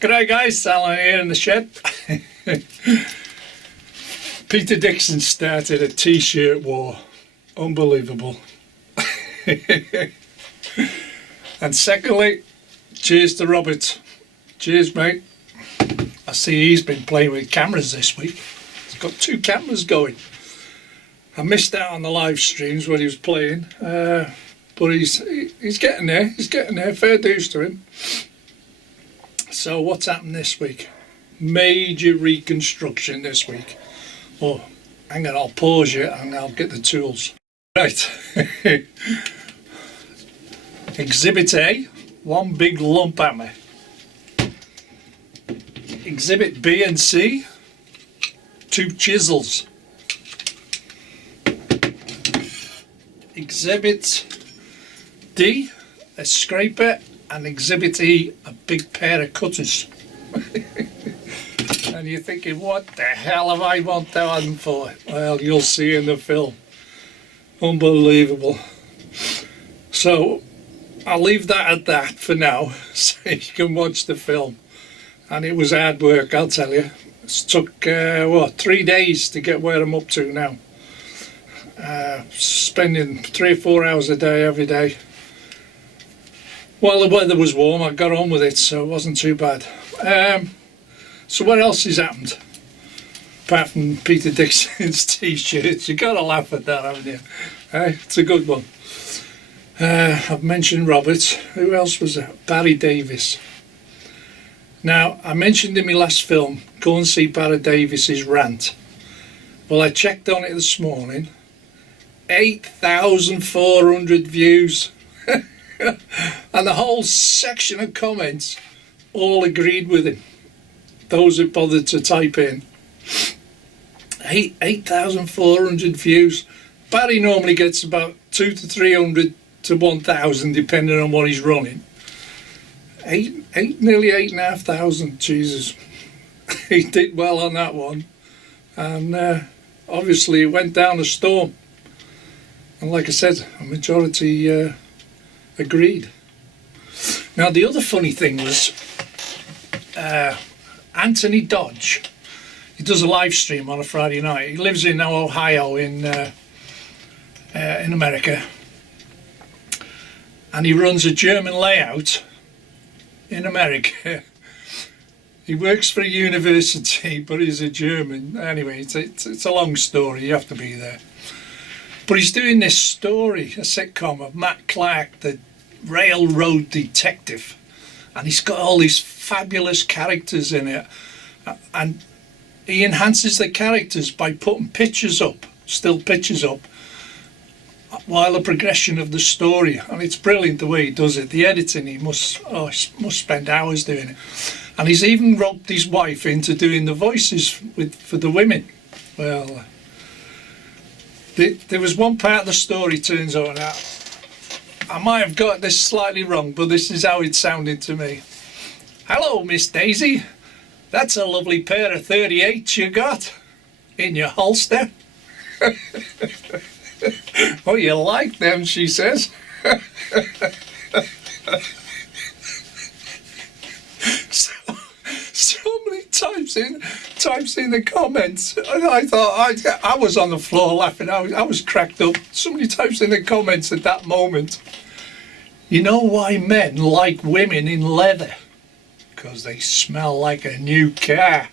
G'day guys, Alan here in the shed. Peter Dixon started a t-shirt war. Unbelievable. And secondly, cheers to Robert. Cheers mate. I see he's been playing with cameras this week. He's got 2 cameras going. I missed out on the live streams when he was playing, but he's getting there. He's getting there. Fair dues to him. So what's happened this week? Major reconstruction this week. Oh, hang on, I'll pause you and I'll get the tools. Right. Exhibit A, one big lump hammer. Exhibit B and C, 2 chisels. Exhibit D, a scraper, and Exhibit E, a big pair of cutters. And you're thinking, what the hell have I want that one for? Well, you'll see in the film. Unbelievable. So I'll leave that at that for now, so you can watch the film. And it was hard work, I'll tell you. It took 3 days to get where I'm up to now. Spending 3 or 4 hours a day every day. While the weather was warm, I got on with it, so it wasn't too bad. So what else has happened? Apart from Peter Dixon's t-shirts, you got to laugh at that, haven't you? It's a good one. I've mentioned Robert. Who else was there? Barry Davis. Now, I mentioned in my last film, go and see Barry Davis's rant. Well, I checked on it this morning. 8,400 views. And the whole section of comments all agreed with him. Those who bothered to type in. 8,400 views. Barry normally gets about 200 to 300 to 1,000 depending on what he's running. Nearly 8,500. Jesus. He did well on that one. And obviously it went down a storm. And like I said, a majority agreed. Now the other funny thing was Anthony Dodge. He does a live stream on a Friday night. He lives in Ohio in America, and he runs a German layout in America. He works for a university, but he's a German. Anyway, it's a long story. You have to be there. But he's doing this story, a sitcom of Matt Clark, the railroad detective, and he's got all these fabulous characters in it, and he enhances the characters by putting pictures up, still pictures up, while the progression of the story, and it's brilliant the way he does it. The editing, he must spend hours doing it, and he's even roped his wife into doing the voices for the women. Well, there was one part of the story, turns out now, I might have got this slightly wrong, but this is how it sounded to me. Hello, Miss Daisy. That's a lovely pair of 38s you got in your holster. Oh, you like them, she says. So many types in the comments, and I thought I was on the floor laughing. I was cracked up. So many types in the comments at that moment. You know why men like women in leather? Because they smell like a new car.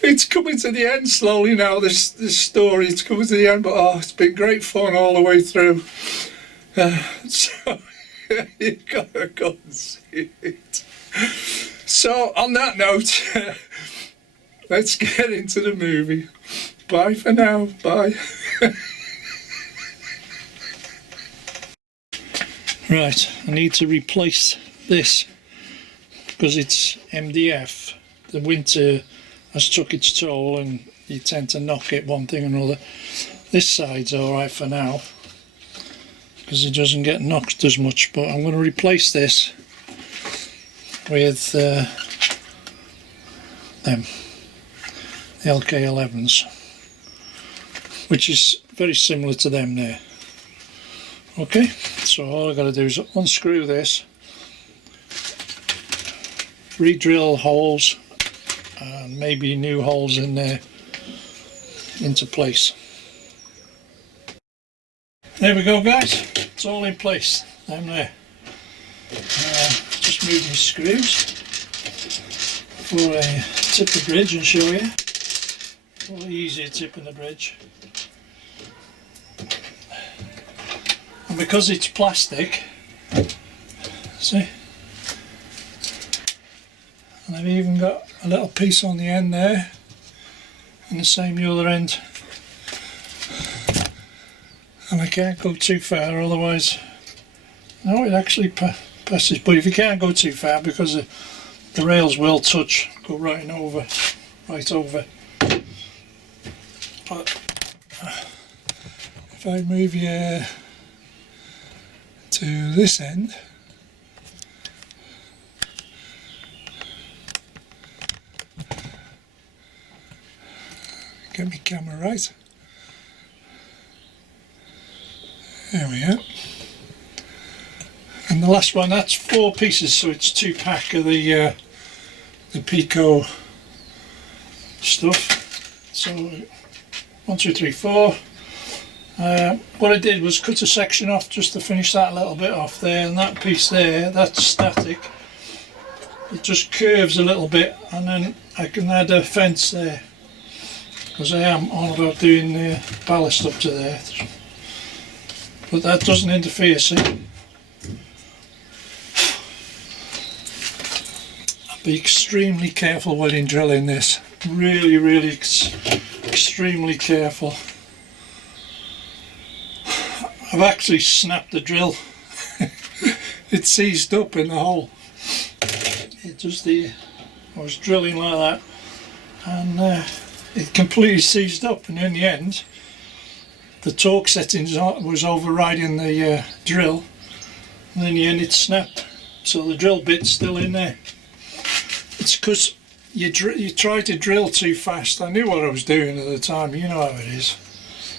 It's coming to the end slowly now, this story. It's coming to the end, but it's been great fun all the way through. So you gotta go and see it. So on that note, let's get into the movie. Bye for now. Bye. Right, I need to replace this because it's MDF. The winter has took its toll and you tend to knock it one thing or another. This side's alright for now because it doesn't get knocked as much, but I'm going to replace this with them, the LK11s. which is very similar to them there. Okay, so all I've got to do is unscrew this, re-drill holes and maybe new holes in there into place. There we go guys, it's all in place down there. Just move my screws before I tip the bridge and show you. A little easier tipping the bridge. And because it's plastic, see, and I've even got a little piece on the end there, and the same the other end, and I can't go too far, otherwise, no, it actually passes. But if you can't go too far, because the rails will touch, go right over. But if I move you to this end, get my camera right. There we are. And the last one, that's 4 pieces, so it's 2 pack of the Pico stuff. So 1, 2, 3, 4. What I did was cut a section off just to finish that a little bit off there, and that piece there, that's static. It just curves a little bit, and then I can add a fence there, because I am on about doing the ballast up to there. But that doesn't interfere, see? I'll be extremely careful while in drilling this. Really extremely careful. I've actually snapped the drill. It seized up in the hole. It just I was drilling like that, and it completely seized up, and in the end the torque settings was overriding the drill, and in the end it snapped. So the drill bit's still in there. It's because you try to drill too fast. I knew what I was doing at the time, you know how it is.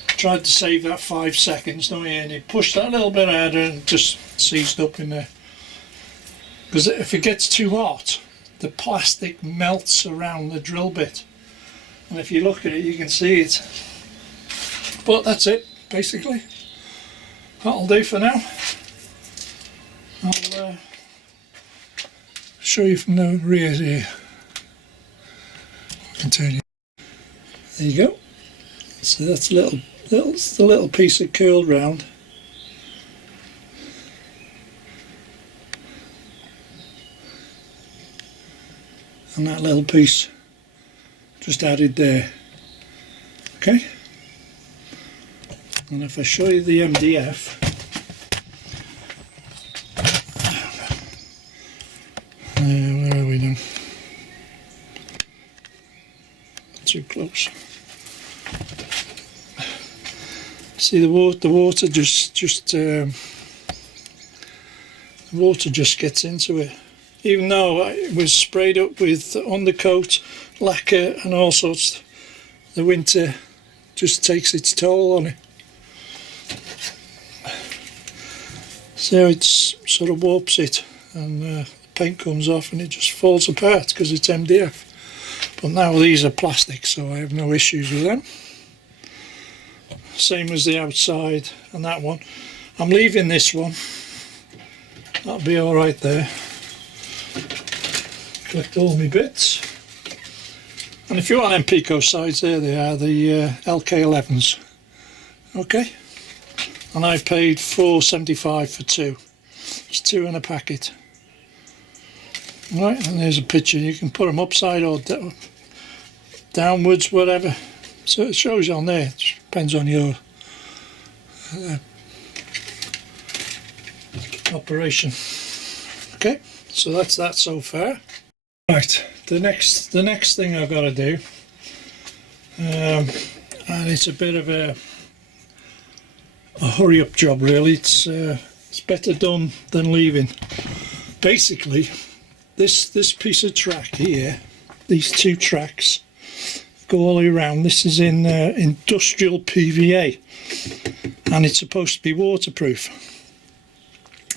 Tried to save that 5 seconds, don't you? And you push that a little bit harder and just seized up in there. Because if it gets too hot, the plastic melts around the drill bit. And if you look at it, you can see it. But that's it, basically. That'll do for now. I'll show you from the rear here. Continue. There you go. So that's the little piece that curled round. And that little piece just added there. Okay. And if I show you the MDF, where are we now? Too close. See, the water just gets into it. Even though it was sprayed up with undercoat, lacquer and all sorts, the winter just takes its toll on it. So it sort of warps it, and the paint comes off and it just falls apart because it's MDF. But now these are plastic, so I have no issues with them. Same as the outside and that one. I'm leaving this one. That'll be alright there. Collect all my bits. And if you want them Pico sides, there they are, the LK11s. Okay? And I paid $4.75 for 2. It's 2 in a packet. Right, and there's a picture. You can put them upside or downwards, whatever. So it shows you on there. It depends on your operation. Okay, so that's that so far. Right, the next thing I've got to do, and it's a bit of a hurry up job really. It's better done than leaving. Basically, this piece of track here, these 2 tracks, go all the way around. This is in industrial PVA, and it's supposed to be waterproof,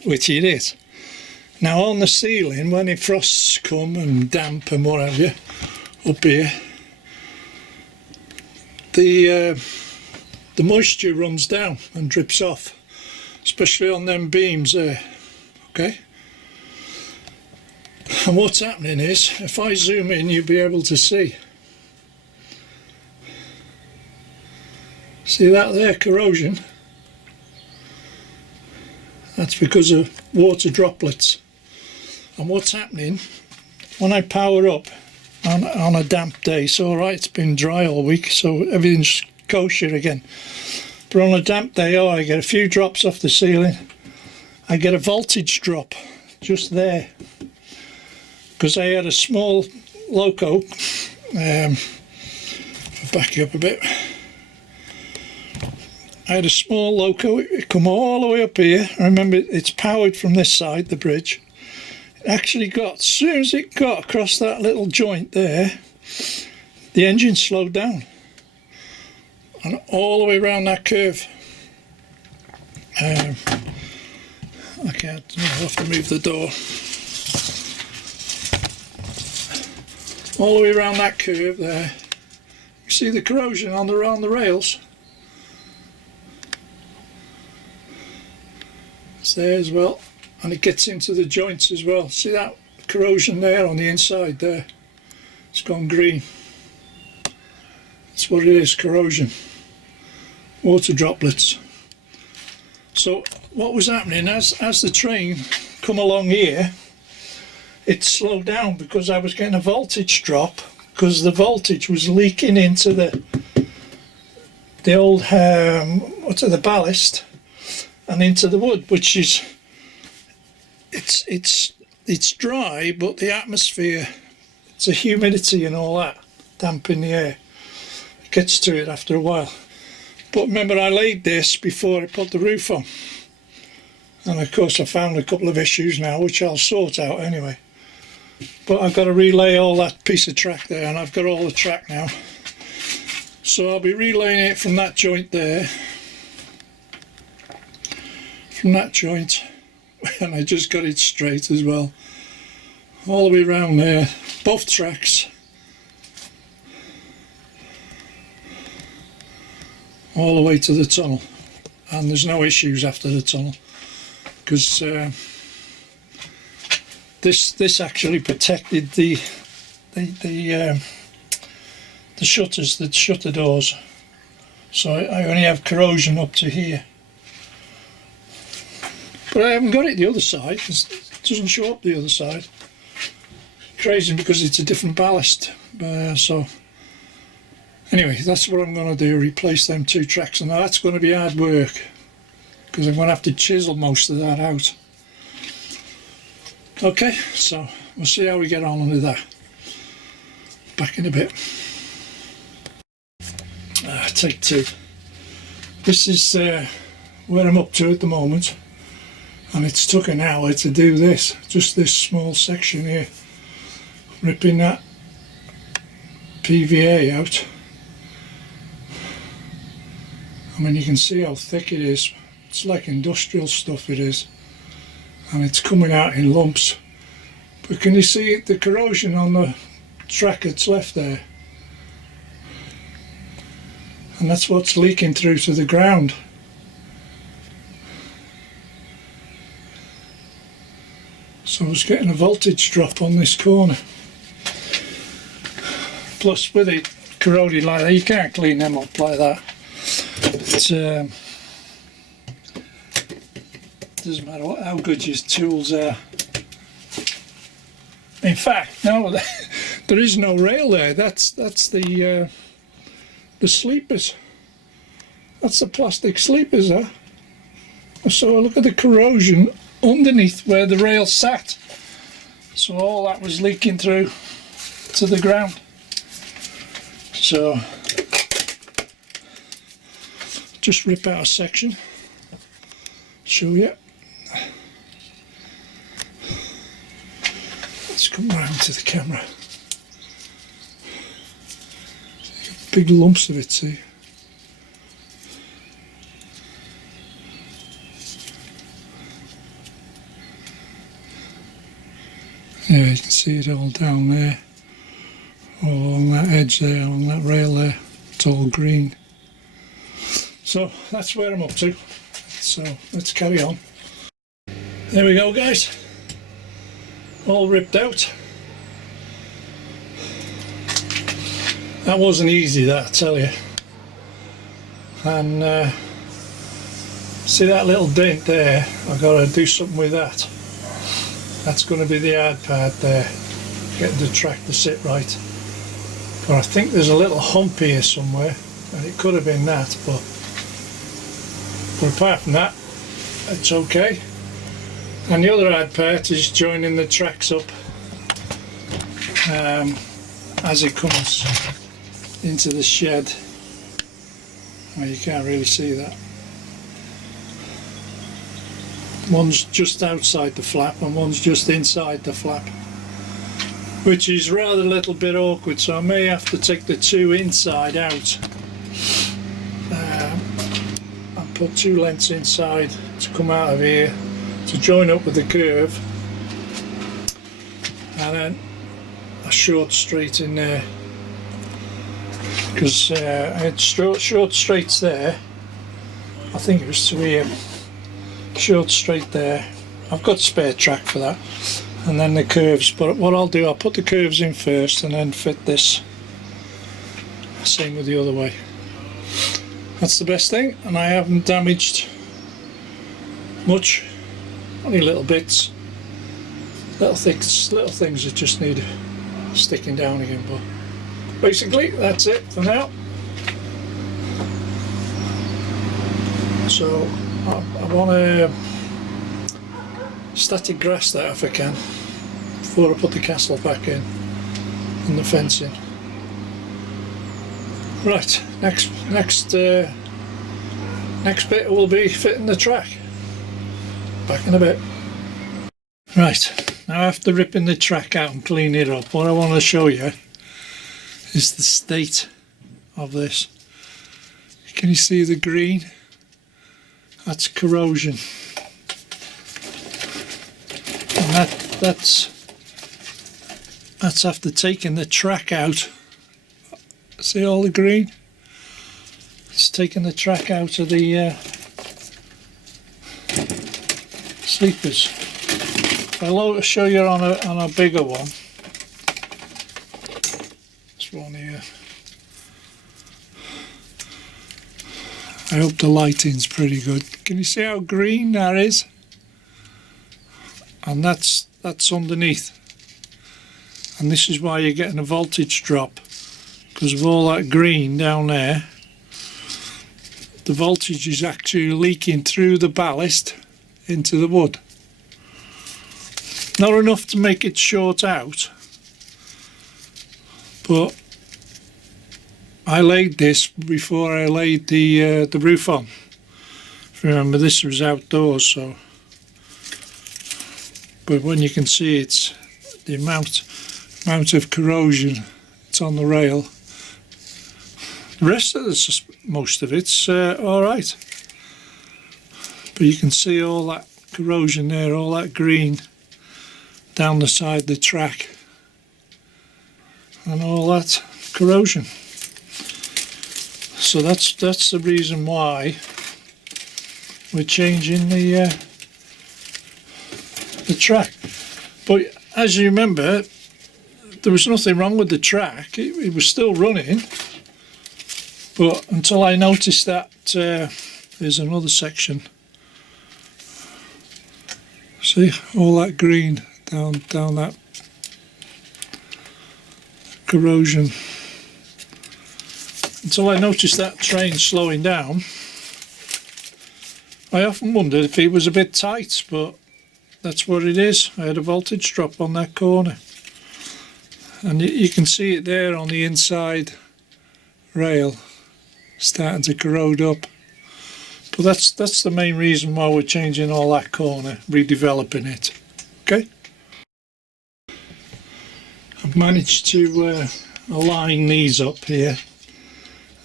which it is. Now on the ceiling, when the frosts come and damp and what have you, up here, the moisture runs down and drips off, especially on them beams there, okay? And what's happening is, if I zoom in, you'll be able to see. See that there, corrosion? That's because of water droplets. And what's happening, when I power up on a damp day, it's alright, it's been dry all week, so everything's kosher again. But on a damp day, I get a few drops off the ceiling. I get a voltage drop just there. Because I had a small loco, I'll back you up a bit. I had a small loco, it come all the way up here. Remember, it's powered from this side, the bridge. It actually got, as soon as it got across that little joint there, the engine slowed down. And all the way around that curve. I can't, I'll have to move the door. All the way around that curve there. You see the corrosion on the rails? It's there as well, and it gets into the joints as well. See that corrosion there on the inside there? It's gone green. That's what it is, corrosion. Water droplets. So what was happening, as the train come along here, it slowed down because I was getting a voltage drop, because the voltage was leaking into the old the ballast and into the wood, which is it's dry, but the atmosphere, it's the humidity and all that, damp in the air, it gets to it after a while. But remember, I laid this before I put the roof on, and of course I found a couple of issues now which I'll sort out anyway. But I've got to relay all that piece of track there, and I've got all the track now. So I'll be relaying it from that joint there, from that joint, and I just got it straight as well, all the way around there, both tracks, all the way to the tunnel. And there's no issues after the tunnel, because this actually protected the shutters that shut the doors, so I only have corrosion up to here. But I haven't got it the other side, it doesn't show up the other side. Crazy, because it's a different ballast. So anyway, that's what I'm going to do, replace them two tracks. And now that's going to be hard work, because I'm going to have to chisel most of that out. Okay, so we'll see how we get on with that. Back in a bit. Take two. This is where I'm up to at the moment, and it's took an hour to do this, just this small section here, ripping that PVA out. I mean, you can see how thick it is. It's like industrial stuff, it is, and it's coming out in lumps. But can you see the corrosion on the track that's left there? And that's what's leaking through to the ground. So I was getting a voltage drop on this corner. Plus, with it corroded like that, you can't clean them up like that. It's doesn't matter how good your tools are. In fact, no, there is no rail there. That's the sleepers. That's the plastic sleepers there. So look at the corrosion underneath where the rail sat. So all that was leaking through to the ground. So just rip out a section, show you. Let's come round to the camera. So you big lumps of it, see. Yeah, you can see it all down there, all along that edge there, along that rail there. It's all green. So that's where I'm up to. So let's carry on. There we go, guys. All ripped out. That wasn't easy, that, I tell you. And see that little dent there? I've got to do something with that. That's going to be the hard part there, getting the track to sit right. But I think there's a little hump here somewhere, and it could have been that, but apart from that, it's okay. And the other hard part is joining the tracks up as it comes into the shed. Well, you can't really see that. One's just outside the flap and one's just inside the flap, which is rather a little bit awkward, so I may have to take the two inside out and put two lengths inside to come out of here to join up with the curve, and then a short straight in there, because I had short straights there. I think it was to here. Short straight there. I've got spare track for that, and then the curves, but what I'll do, I'll put the curves in first and then fit this. Same with the other way. That's the best thing, and I haven't damaged much, only little bits, little things that just need sticking down again, but basically that's it for now. So I want to static grass that if I can before I put the castle back in and the fencing. Right, next bit will be fitting the track. Back in a bit. Right, now after ripping the track out and cleaning it up, what I want to show you is the state of this. Can you see the green? That's corrosion, and that's after taking the track out. See all the green? It's taking the track out of the sleepers. I'll show you on a bigger one. This one here. I hope the lighting's pretty good. Can you see how green that is? And that's underneath. And this is why you're getting a voltage drop, because of all that green down there. The voltage is actually leaking through the ballast into the wood. Not enough to make it short out, but I laid this before I laid the roof on. If you remember, this was outdoors, so. But when you can see, it's the amount of corrosion. It's on the rail. The rest of this, most of it's all right. But you can see all that corrosion there, all that green down the side of the track, and all that corrosion. So that's the reason why we're changing the track. But as you remember, there was nothing wrong with the track. It was still running. But until I noticed that there's another section. See all that green down that corrosion. Until I noticed that train slowing down, I often wondered if it was a bit tight, but that's what it is. I had a voltage drop on that corner, and you can see it there on the inside rail starting to corrode up. But that's the main reason why we're changing all that corner, redeveloping it. Okay, I've managed to align these up here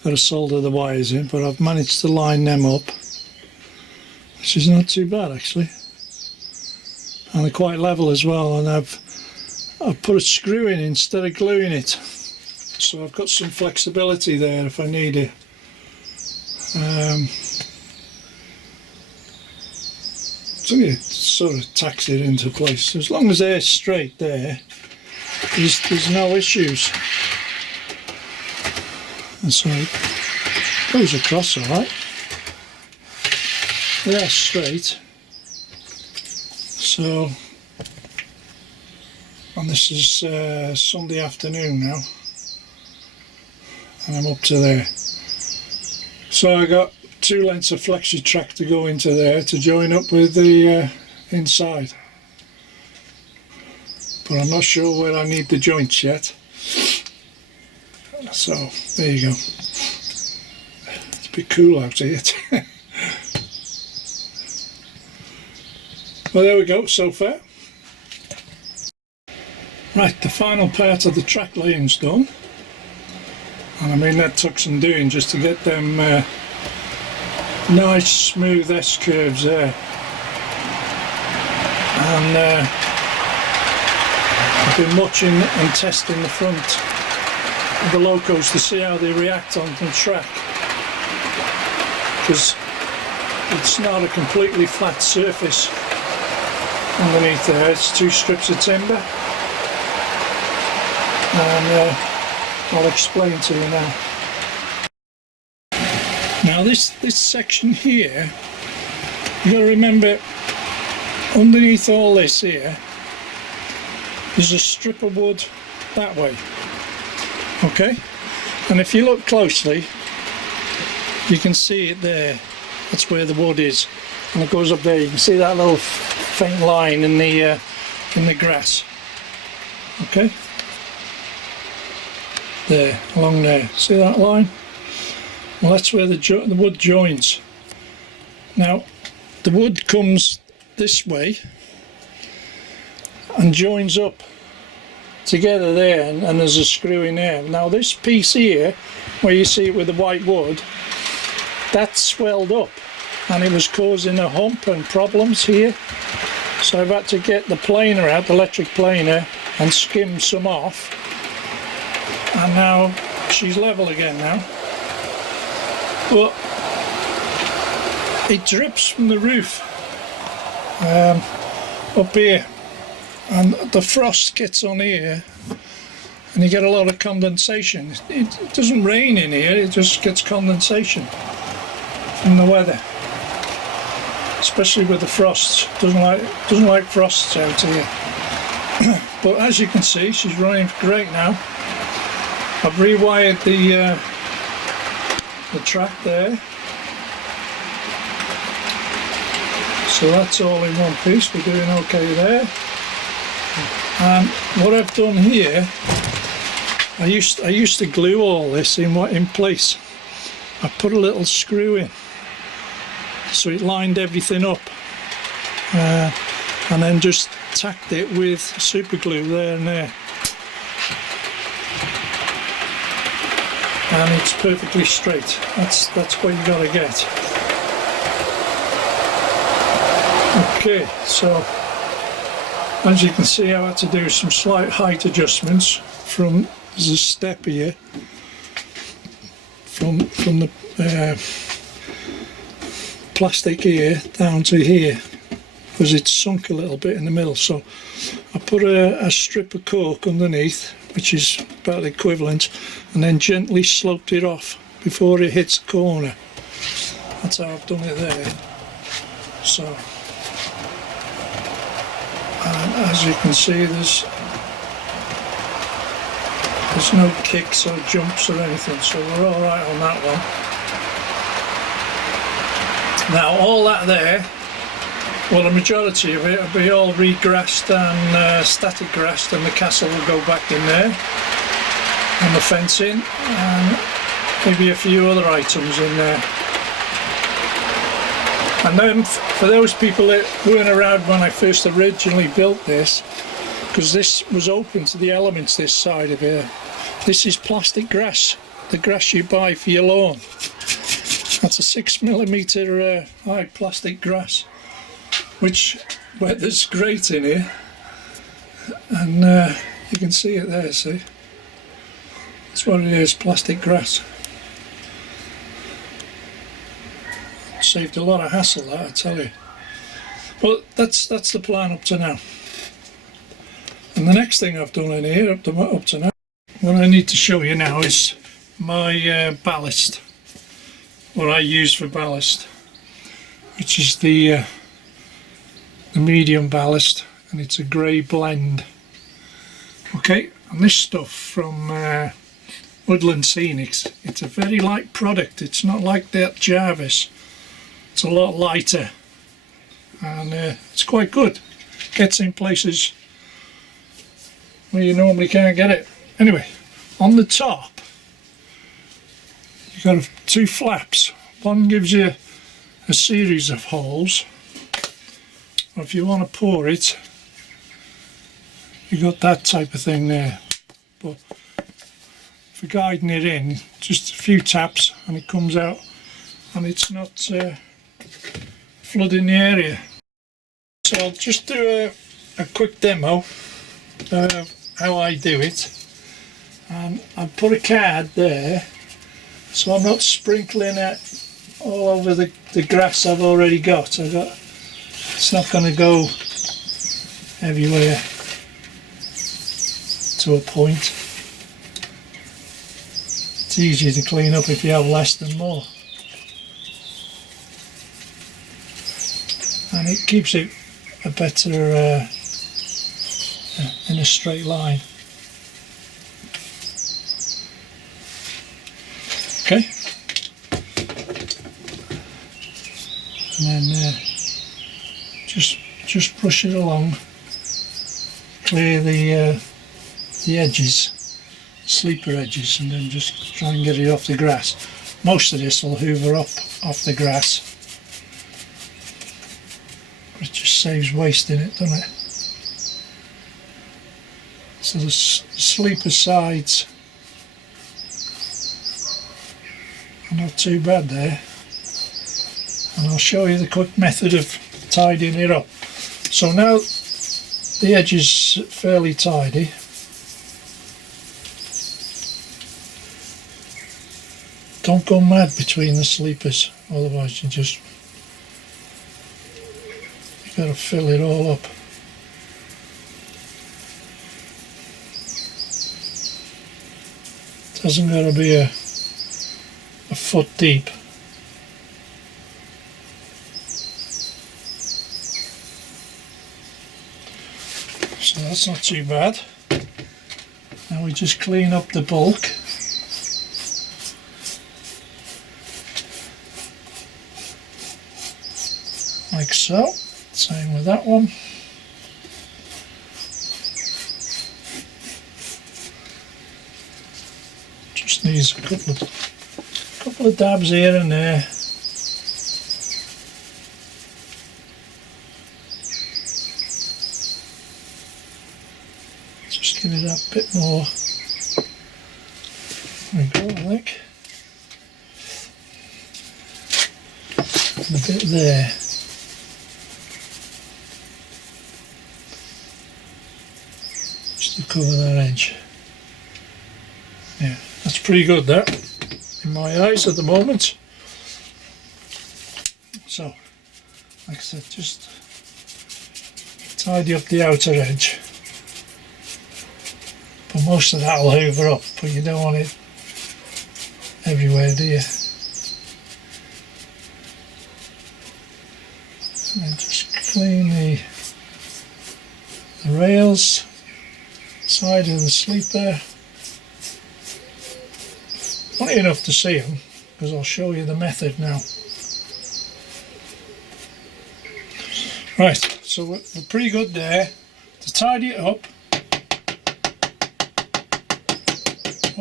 got to solder the wires in, but I've managed to line them up, which is not too bad actually, and they're quite level as well. And I've put a screw in instead of gluing it, so I've got some flexibility there if I need it. So it sort of tacks it into place. So as long as they're straight there, there's no issues. And so it goes across alright. They're straight. So, and this is Sunday afternoon now, and I'm up to there. So I got 2 lengths of flexi track to go into there to join up with the inside, but I'm not sure where I need the joints yet. So there you go. It's a bit cool out here. Well, there we go so far. Right, the final part of the track laying's done, and I mean that took some doing just to get them nice smooth S curves there. And I've been watching and testing the front of the locos to see how they react on the track, because it's not a completely flat surface underneath there. It's 2 strips of timber, and I'll explain to you now. Now this section here, you got to remember, underneath all this here, there's a strip of wood that way. Okay, and if you look closely, you can see it there. That's where the wood is, and it goes up there. You can see that little faint line in the grass. Okay, there, along there. See that line? Well, that's where the wood joins. Now, the wood comes this way and joins up together there, and there's a screw in there. Now this piece here, where you see it with the white wood, that swelled up and it was causing a hump and problems here. So I've had to get the planer out, the electric planer, and skim some off, and now she's level again now. But it drips from the roof up here, and the frost gets on here and you get a lot of condensation. It doesn't rain in here, it just gets condensation from the weather, especially with the frosts. Doesn't like frosts out here. But as you can see, she's running great now. I've rewired the track there, so that's all in one piece. We're doing okay there. And what I've done here, I used to glue all this in place. I put a little screw in, so it lined everything up, and then just tacked it with super glue there and there, and it's perfectly straight. That's what you got to get. Okay, so as you can see, I had to do some slight height adjustments from, there's a step here from the plastic here down to here, because it's sunk a little bit in the middle. So I put a strip of cork underneath, which is about equivalent, and then gently sloped it off before it hits the corner. That's how I've done it there. So, and as you can see, there's no kicks or jumps or anything, so we're all right on that one. Now all that there, well, the majority of it will be all regrassed and static grassed, and the castle will go back in there, and the fencing, and maybe a few other items in there. And then for those people that weren't around when I first originally built this, because this was open to the elements this side of here, this is plastic grass the grass you buy for your lawn. That's a 6mm high plastic grass, which weather's great in here, and you can see it there, see? That's what it is, plastic grass. Saved a lot of hassle, that, I tell you. But that's the plan up to now. And the next thing I've done in here up to now, what I need to show you now is my ballast. What I use for ballast, which is the medium ballast, and it's a grey blend. Okay, and this stuff from Woodland Scenics, it's a very light product. It's not like that Jarvis. It's a lot lighter, and it's quite good. Gets in places where you normally can't get it. Anyway, on the top you've got two flaps. One gives you a series of holes, or if you want to pour it, you got that type of thing there. But for guiding it in, just a few taps and it comes out, and it's not flooding the area. So I'll just do a quick demo of how I do it, and I put a card there so I'm not sprinkling it all over the grass I've already got. It's not going to go everywhere to a point. It's easier to clean up if you have less than more, and it keeps it a better in a straight line. Okay, and then just brush it along, clear the edges, sleeper edges, and then just try and get it off the grass. Most of this will hoover up off the grass. It just saves wasting it, doesn't it? So the sleeper sides are not too bad there, and I'll show you the quick method of tidying it up. So now the edge is fairly tidy. Don't go mad between the sleepers, otherwise you've got to fill it all up. It doesn't got to be a foot deep. So that's not too bad. Now we just clean up the bulk. Like so. Same with that one. Just needs a couple of dabs here and there. Just give it a bit more. There we go, I think. And a bit there. Just to cover that edge. Yeah, that's pretty good, that, in my eyes at the moment. So, like I said, just tidy up the outer edge. But most of that will hoover up, but you don't want it everywhere, do you? And then just clean the rails, side of the sleeper. Not enough to see them, because I'll show you the method now. Right, so we're pretty good there. To tidy it up,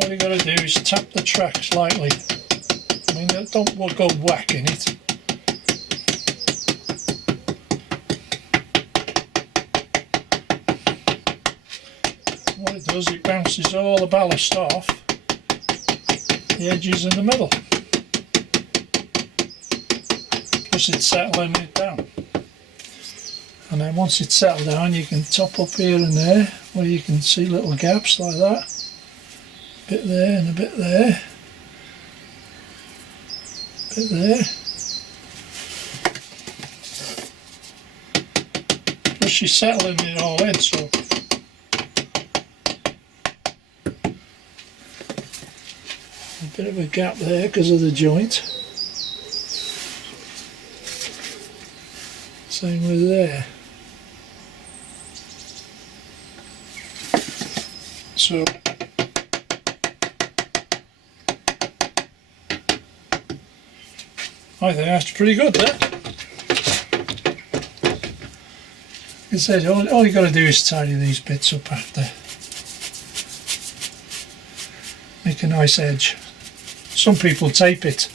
all you got to do is tap the track slightly. I mean, don't go whacking it. What it does, it bounces all the ballast off, the edges in the middle. Plus it's settling it down. And then once it's settled down, you can top up here and there where you can see little gaps like that. A bit there and a bit there. A bit there. Plus she's settling it all in, so a bit of a gap there because of the joint. Same with there. So I think that's pretty good there. Like I said, all you got to do is tidy these bits up after. Make a nice edge. Some people tape it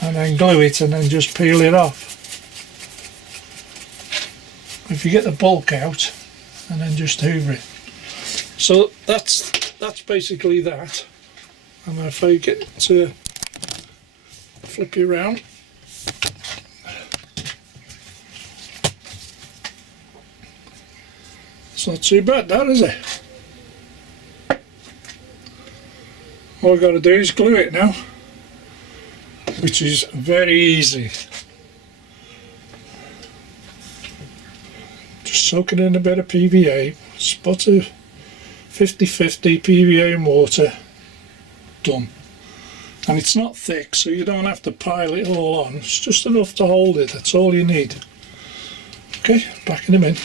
and then glue it and then just peel it off. If you get the bulk out and then just hoover it. So that's basically that. And if I get to flip you around, it's not too bad, that is it? All I've got to do is glue it now, which is very easy. Just soak it in a bit of PVA, spot of 50-50 PVA and water, done. And it's not thick, so you don't have to pile it all on. It's just enough to hold it, that's all you need. Okay, backing them in.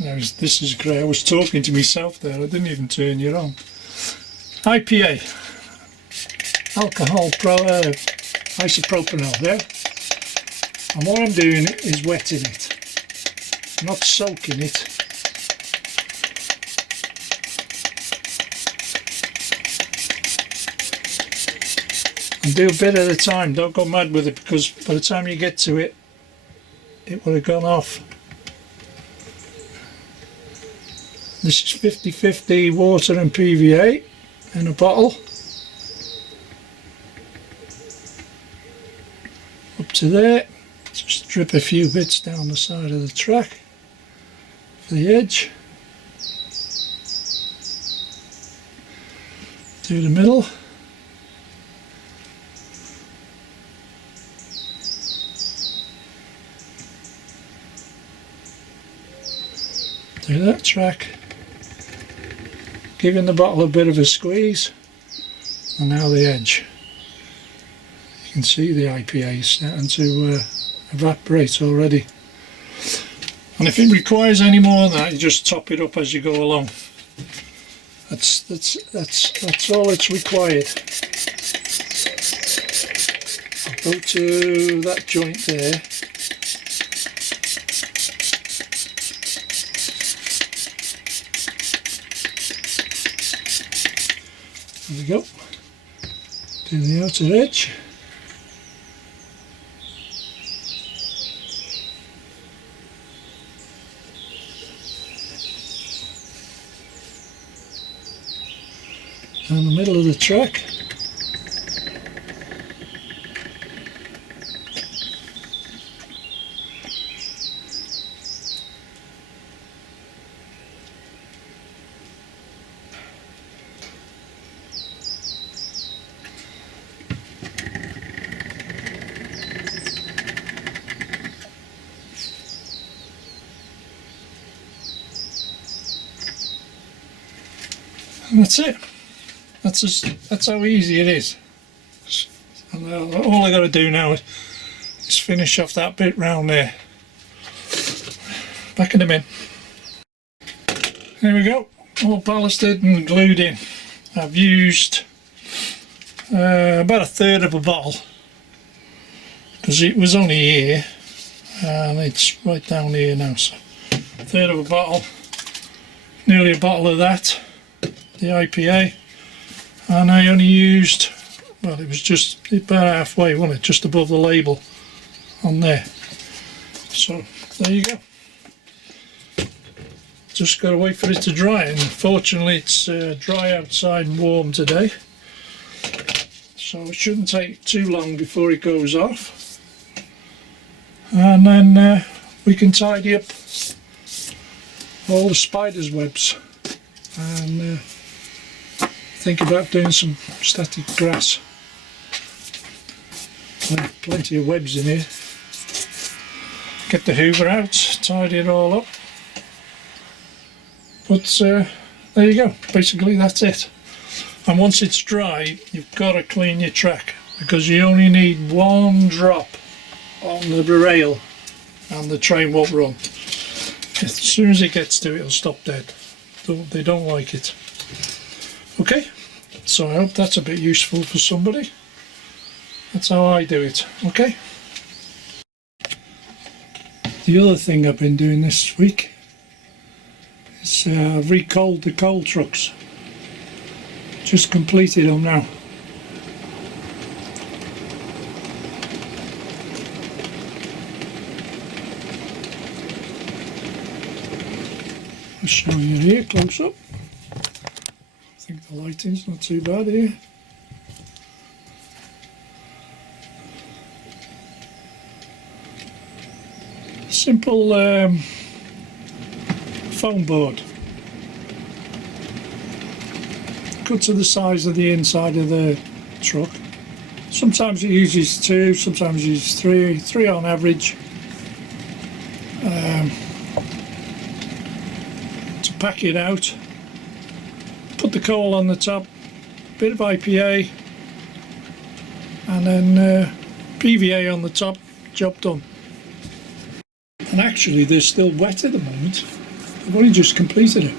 Now, this is great, I was talking to myself there, I didn't even turn you on. IPA, alcohol isopropyl, yeah? And what I'm doing is wetting it, not soaking it. And do a bit at a time, don't go mad with it, because by the time you get to it, it would have gone off. This is 50-50 water and PVA in a bottle. Up to there, just drip a few bits down the side of the track for the edge. To the middle. Do that track, giving the bottle a bit of a squeeze, and now the edge. You can see the IPA is starting to evaporate already. And if it requires any more than that, you just top it up as you go along. That's all it's required. I'll go to that joint there. There we go. Do the outer edge. Down the middle of the track. And that's it. That's how easy it is. And all I got to do now is finish off that bit round there. Backing them in. There we go. All ballasted and glued in. I've used about a third of a bottle because it was only here and it's right down here now. So a third of a bottle, nearly a bottle of that. The IPA, and I only used, well, it was just about halfway, wasn't it, just above the label on there. So there you go. Just got to wait for it to dry, and fortunately it's dry outside and warm today. so it shouldn't take too long before it goes off, and then we can tidy up all the spider's webs and think about doing some static grass. Plenty of webs in here. Get the hoover out, tidy it all up. But there you go, basically that's it. And once it's dry, you've got to clean your track, because you only need one drop on the rail and the train won't run. As soon as it gets to it, it'll stop dead. They don't like it. Okay, so I hope that's a bit useful for somebody. That's how I do it, okay? The other thing I've been doing this week is I've recoaled the coal trucks. Just completed them now. I'll show you here close up. I think the lighting's not too bad here. Simple foam board. Cut to the size of the inside of the truck. Sometimes it uses 2, sometimes it uses 3 on average. To pack it out, put the coal on the top, bit of IPA, and then PVA on the top, job done. And actually they're still wet at the moment. I've only just completed it.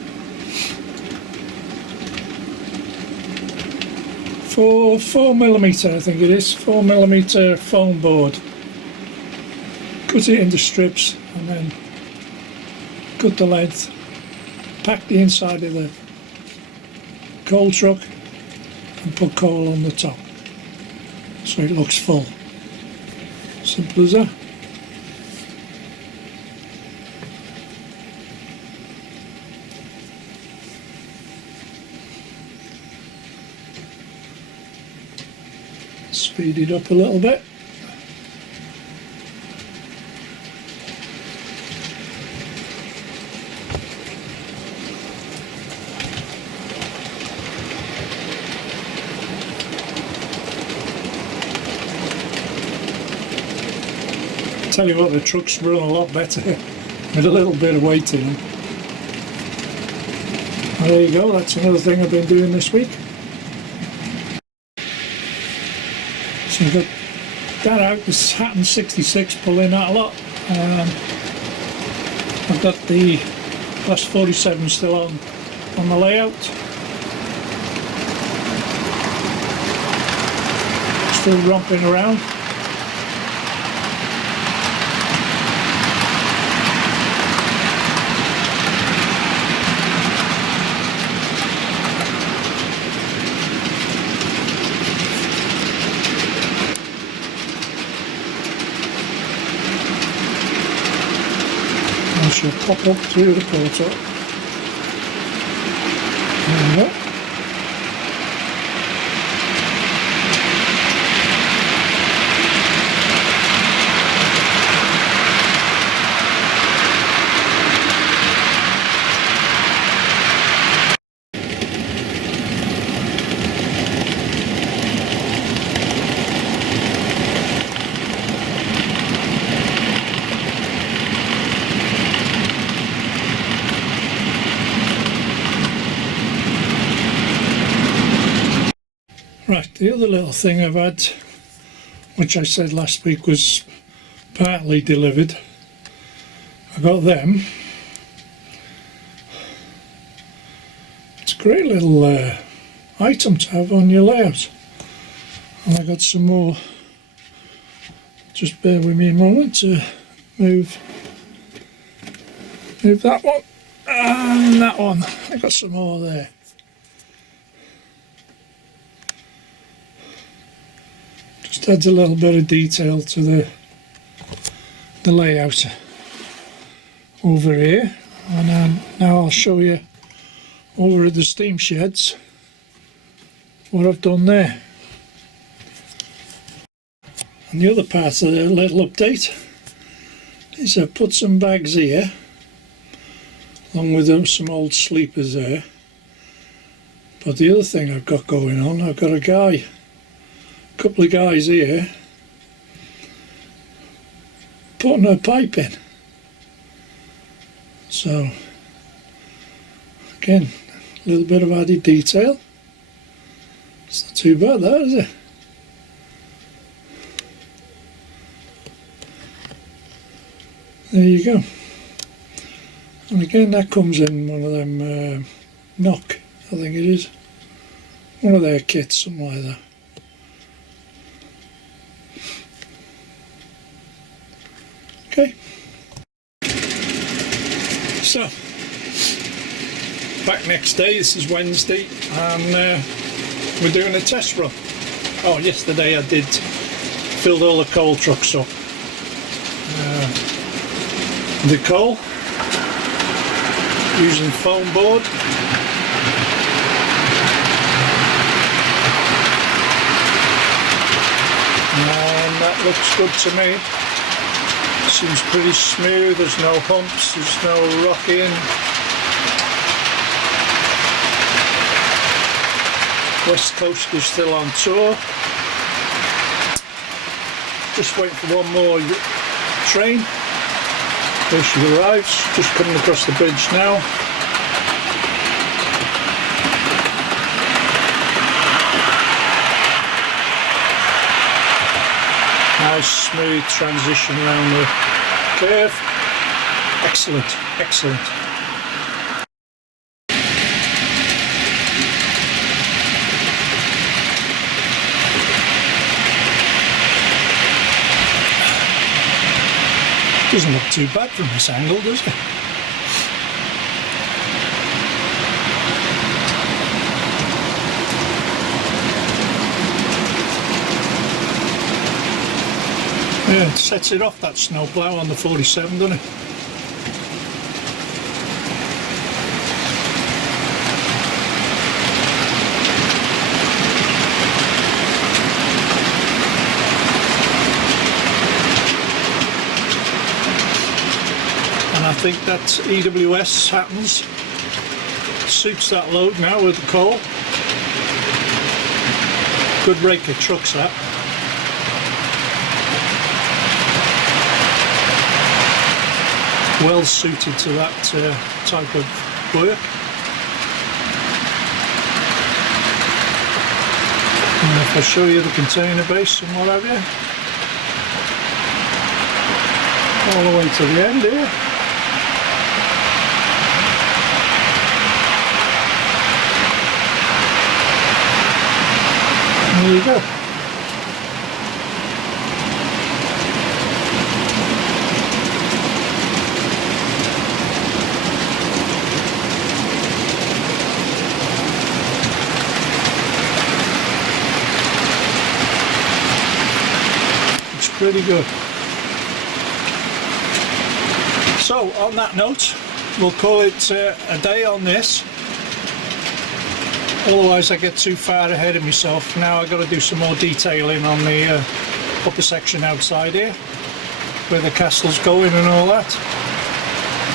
For 4mm, I think it is, 4mm foam board. Cut it into strips and then cut the length, pack the inside of the coal truck and put coal on the top so it looks full. Simple as that. Speed it up a little bit. Tell you what, the trucks run a lot better with a little bit of weight in them. Well, there you go, that's another thing I've been doing this week. So I've got that out, this Hatton 66 pulling that a lot. I've got the Ballast 47 still on the layout. Still romping around. I shall pop up through the portal. There we go. Right, the other little thing I've had, which I said last week was partly delivered, I got them. It's a great little item to have on your layout. And I got some more. Just bear with me a moment to move that one and that one. I got some more there. Just adds a little bit of detail to the layout over here. And now I'll show you over at the steam sheds what I've done there. And the other part of the little update is I've put some bags here, along with some old sleepers there. But the other thing I've got going on, I've got a couple of guys here putting a pipe in. So again, a little bit of added detail. It's not too bad, that, is it? There you go. And again, that comes in one of them knock, I think it is. One of their kits, something like that. Okay. So, back next day, this is Wednesday, and we're doing a test run. Oh, yesterday I filled all the coal trucks up. The coal, using foam board. And that looks good to me. Seems pretty smooth, there's no humps, there's no rocking. West Coast is still on tour. Just waiting for one more train. There she arrives, just coming across the bridge now. Nice smooth transition around the curve. Excellent, excellent. Doesn't look too bad from this angle, does it? Yeah, it sets it off, that snowplow on the 47, doesn't it? I think that EWS happens, suits that load now with the coal. Good rake of trucks, that. Well suited to that type of work. And if I show you the container base and what have you, all the way to the end here. There you go. It's pretty good. So, on that note, we'll call it a day on this. Otherwise I get too far ahead of myself. Now I've got to do some more detailing on the upper section outside here, where the castle's going and all that.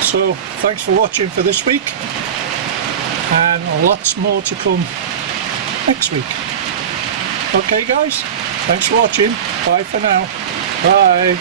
So thanks for watching for this week, and lots more to come next week. Okay guys, thanks for watching. Bye for now. Bye.